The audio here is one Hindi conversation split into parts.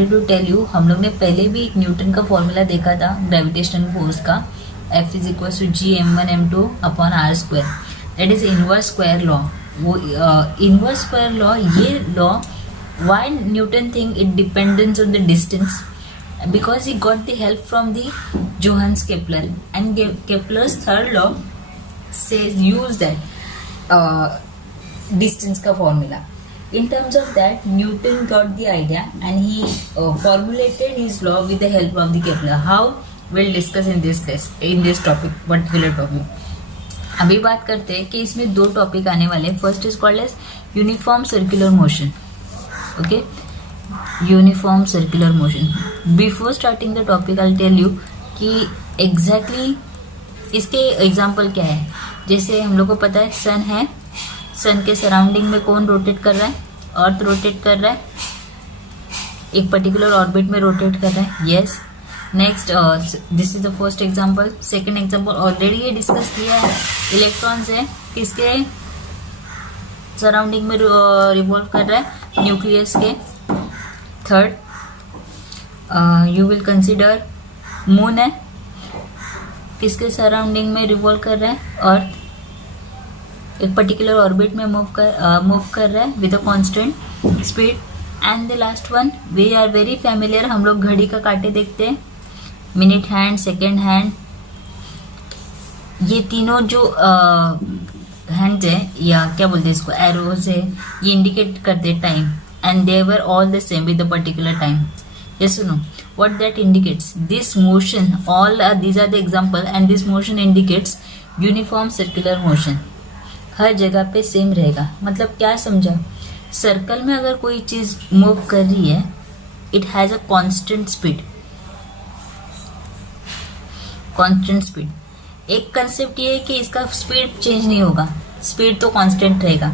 वांटेड टू टेल यू, हम लोग ने पहले भी एक न्यूटन का फॉर्मूला देखा था ग्रेविटेशनल फोर्स का, F is equal to G m1 m2 upon R square, that is inverse square law. वो इनवर्स स्क्वायर लॉ, ये law why Newton think it depends on the distance, because he got the help from the Johannes Kepler, and Kepler's third law says use that distance का formula. In terms of that, Newton got the idea and he formulated his law with the help of the Kepler. How? We'll discuss in this class, in this topic, particular topic. अभी बात करते हैं कि इसमें दो टॉपिक आने वाले हैं. First is called as uniform circular motion. Okay, uniform circular motion. Before starting the topic I tell you कि एग्जैक्टली इसके एग्जाम्पल क्या है. जैसे हम लोग को पता है सन है, सन के सराउंडिंग में कौन रोटेट कर रहा है? अर्थ रोटेट कर रहा है, एक पर्टिकुलर ऑर्बिट में रोटेट कर रहा है. Yes. Next, this is the first example. Second example already ये डिस्कस किया है. इलेक्ट्रॉन्स है, किसके सराउंडिंग में रिवॉल्व कर रहा है? न्यूक्लियस के. Third, you will consider moon है, किसके सराउंडिंग में रिवॉल्व कर रहा है? अर्थ एक पर्टिकुलर ऑर्बिट में मूव कर रहा है with a constant speed. And the last one, we are very familiar, हम लोग घड़ी का कांटे देखते हैं, मिनट हैंड, सेकेंड हैंड. ये तीनों जो हैंड्स है, या क्या बोलते हैं इसको, एरोज है, ये इंडिकेट करते time, and they were all the same with the particular time. Yes no what that indicates? This motion, all these are the example, and this motion indicates uniform circular motion. हर जगह पे सेम रहेगा. मतलब क्या समझा? सर्कल में अगर कोई चीज मूव कर रही है, it has a constant speed. Constant speed. एक कंसेप्ट ये है कि इसका स्पीड चेंज नहीं होगा, स्पीड तो कांस्टेंट रहेगा.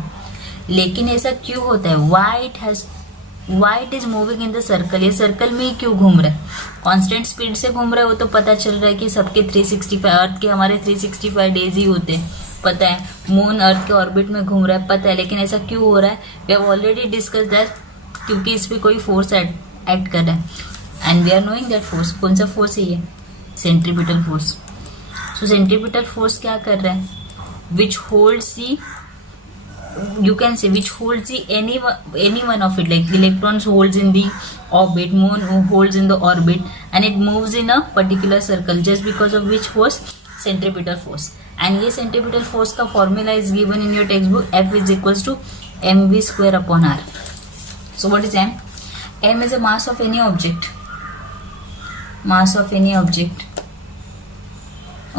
लेकिन ऐसा क्यों होता है? Why it is moving in the circle. ये सर्कल में ही क्यों घूम रहा है? कांस्टेंट स्पीड से घूम रहा है, वो तो पता चल रहा है कि सबके 365, अर्थ के हमारे 365 डेज ही होते हैं, पता है. मून अर्थ के ऑर्बिट में घूम रहा है, पता है. लेकिन ऐसा क्यों हो रहा है? We have already discuss that, क्योंकि इस पे कोई फोर्स एक्ट कर रहा है, and we are knowing that force. कौन सा फोर्स है ये? Centripetal force. So centripetal force क्या कर रहा है? Which holds the, you can say which holds the any one of it, like electrons holds in the orbit, moon holds in the orbit, and it moves in a particular circle, just because of which force? Centripetal force. And ये centripetal force का formula is given in your textbook. F is equals to mv square upon r. So what is m? M is a mass of any object. Mass of any object.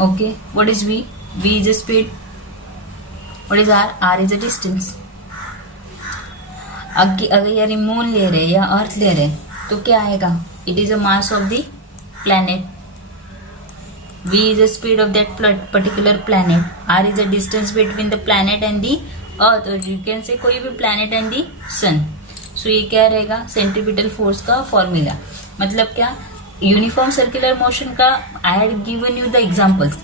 Okay. What is v? V is a speed. What is r? R is a distance. अगर यार मून ले रहे या अर्थ ले रहे तो क्या आएगा? It is a mass of the planet. v is the speed of that particular planet. r is the distance between the planet and the earth, or you can say कोई भी planet and the sun. so ये क्या रहेगा? सेंट्रीपिटल फोर्स का फॉर्मूला. मतलब क्या? यूनिफॉर्म सर्कुलर मोशन का I had given you the examples,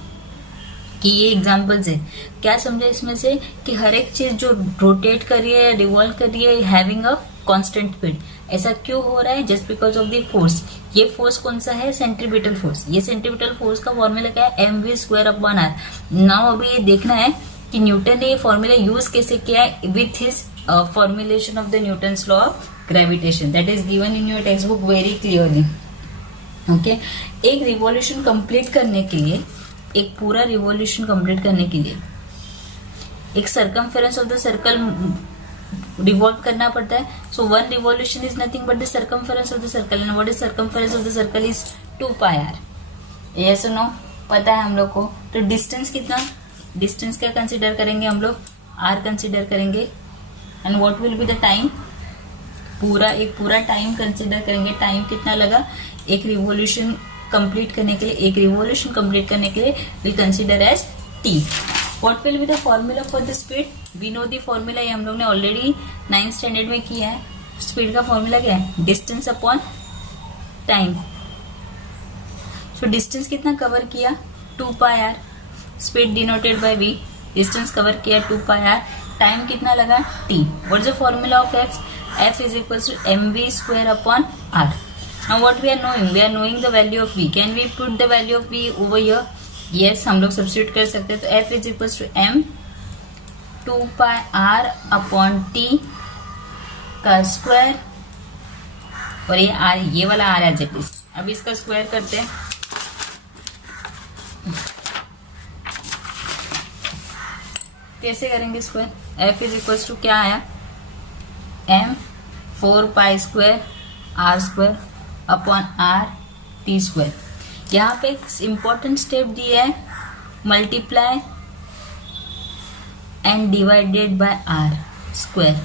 कि ये एग्जाम्पल्स है. क्या समझा इसमें से? कि हर एक चीज जो रोटेट कर रही है या रिवॉल्व कर रही है, हैविंग अ कांस्टेंट स्पीड. ऐसा क्यों हो रहा है? Just because of the force. ये फोर्स कौन सा है? Centripetal force. ये सेंट्रीपिटल फोर्स का फॉर्मूला क्या है? mv square upon r. Now अभी ये देखना है कि न्यूटन ने ये फॉर्मूला यूज कैसे किया है with his formulation of the Newton's law of gravitation. That is given in your text book very clearly. Okay. एक रिवॉल्यूशन कंप्लीट करने के लिए, एक पूरा रिवॉल्यूशन कंप्लीट करने के लिए एक circumference of the circle revolve करना पड़ता है. So one revolution is nothing but the circumference of the circle. And what is circumference of the circle? Is 2πr. Yes और नो? पता है हम लोग को. तो डिस्टेंस कितना? डिस्टेंस क्या कंसिडर करेंगे हम लोग? r कंसिडर करेंगे. And what will be the time? एक पूरा टाइम कंसिडर करेंगे. टाइम कितना लगा एक रिवॉल्यूशन कंप्लीट करने के लिए? एक रिवॉल्यूशन कंप्लीट करने के लिए will consider as t. What will be the formula for the speed? We know the formula. ये हम लोग ने ऑलरेडी 9th स्टैंडर्ड में किया है. स्पीड का फॉर्मूला क्या है? Distance upon time. So distance कितना कवर किया? 2πr. Speed denoted by v. Distance cover किया 2πr. टाइम कितना लगा? t. What is the formula of f? f is equal to mv square upon r. Now what we are knowing? We are knowing the value of v. Can we put the value of v over here? Yes, हम लोग सब्स्टिट्यूट कर सकते हैं. तो f is equal to m 2 pi r upon t का स्क्वायर, और ये r, ये वाला r एज इट इज. अब इसका स्क्वायर करते हैं. कैसे करेंगे square? f is equal to क्या आया? m 4 pi square r square upon r t square. यहाँ पे एक इम्पॉर्टेंट स्टेप दिया है, multiply and divided by r square.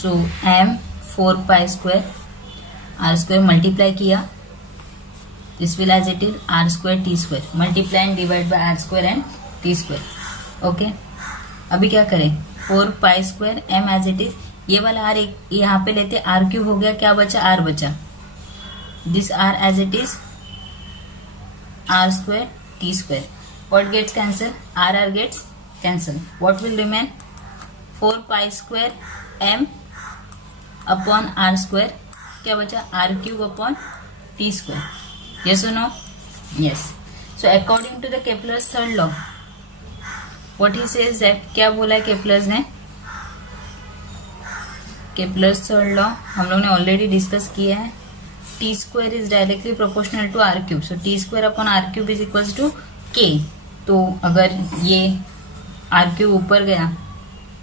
So m 4 pi square r square multiply किया, this will as it is r square t square, multiply and divide by r square and t square. Okay, अभी क्या करें? 4 pi square m as it is, ये वाला r एक यहाँ पे लेते, r क्यूब हो गया, क्या बचा? r बचा. This r as it is r square t square. What gets cancel? r gets cancel. What will remain? 4 pi square m upon r square, क्या बचा? r cube upon t square. Yes और no? Yes. So according to the Kepler's third law, what he says that, क्या बोला है केपलर्स ने? केपलर्स थर्ड लॉ हम लोग ने ऑलरेडी डिस्कस किया है. T square is directly proportional to R cube. So T square upon R cube is equal to K. तो अगर ये आर क्यूब ऊपर गया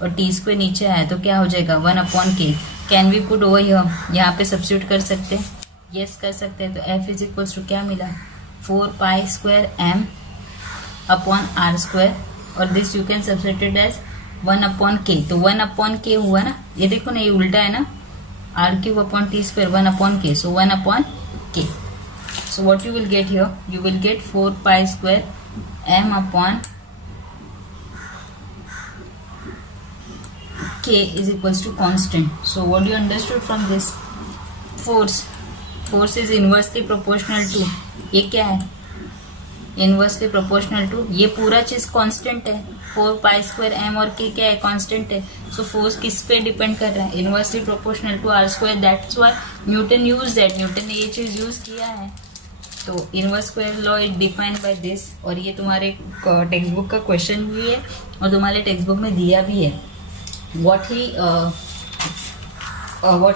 और टी स्क्वायर नीचे आया तो क्या हो जाएगा? 1 upon K. Can we put over here? यहाँ पे सब्स्टिट्यूट कर सकते हैं. यस कर सकते हैं. तो एफ इज इक्वल टू क्या मिला? 4 pi square M upon R square, और this you can substitute as 1 upon K. तो 1 अपॉन के हुआ ना, ये देखो ना, ये उल्टा है ना, R cube upon T square 1 upon K. So 1 upon K. So what you will get here? You will get 4 pi square M upon k is equals to constant. So what you understood from this? Force is inversely proportional to, ये क्या है? इनवर्सली प्रोपोर्शनल टू, ये पूरा चीज कांस्टेंट है. 4 पाई स्क्वायर एम और के क्या है? कांस्टेंट है. सो फोर्स किस पे डिपेंड कर रहा है? Inversely proportional to R square. That's why Newton use that. Newton ने ये चीज यूज किया है. तो inverse square law is defined by this. और ये तुम्हारे टेक्स्ट बुक का क्वेश्चन भी है और तुम्हारे टेक्स्ट बुक में दिया भी है. what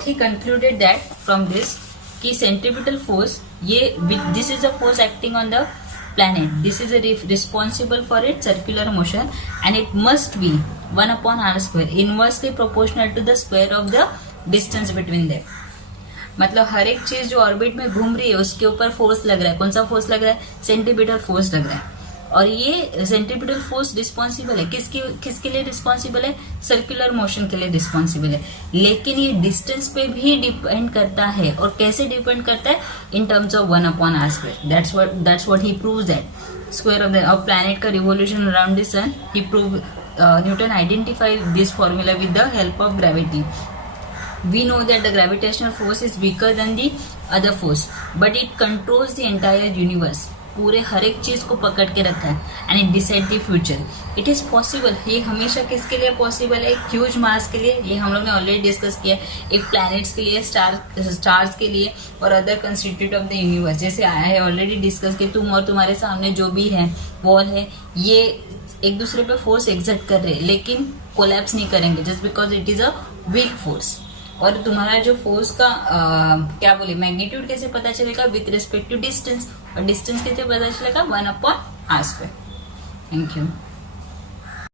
he concluded that from this कि centripetal force, ये this is a force acting on the planet. This is a responsible for its circular motion and it must be 1 upon r square inversely proportional to the square of the distance between them. मतलब हर एक चीज जो ऑर्बिट में घूम रही है उसके ऊपर फोर्स लग रहा है. कौन सा फोर्स लग रहा है? सेंटीमीटर फोर्स लग रहा है. और ये सेंटीमीटर फोर्स रिस्पॉन्सिबल है किसके लिए रिस्पॉन्सिबल है? सर्कुलर मोशन के लिए रिस्पॉन्सिबल है. लेकिन ये डिस्टेंस पे भी डिपेंड करता है. और कैसे डिपेंड करता है? In terms of 1 upon R square. That's what he proves that square of the planet का revolution around the sun. He prove Newton identify this formula with the help of gravity. We know that the gravitational force is weaker than the other force, but it controls the entire universe. पूरे हर एक चीज को पकड़ के रखा है and it decide the future. It is possible. ये हमेशा किसके लिए पॉसिबल है? एक ह्यूज मास के लिए. ये हम लोग ने ऑलरेडी डिस्कस किया. एक प्लैनेट्स के लिए, स्टार्स के लिए और other constitute of the universe. जैसे आया है ऑलरेडी डिस्कस कि तुम और तुम्हारे सामने जो भी है वॉल है, ये एक दूसरे पे फोर्स एग्जर्ट कर रहे हैं लेकिन कोलैप्स नहीं करेंगे just because it is a weak force. और तुम्हारा जो फोर्स का क्या बोले मैग्नीट्यूड कैसे पता चलेगा? With respect to distance. और डिस्टेंस कैसे पता चलेगा? 1 upon R square. Thank you.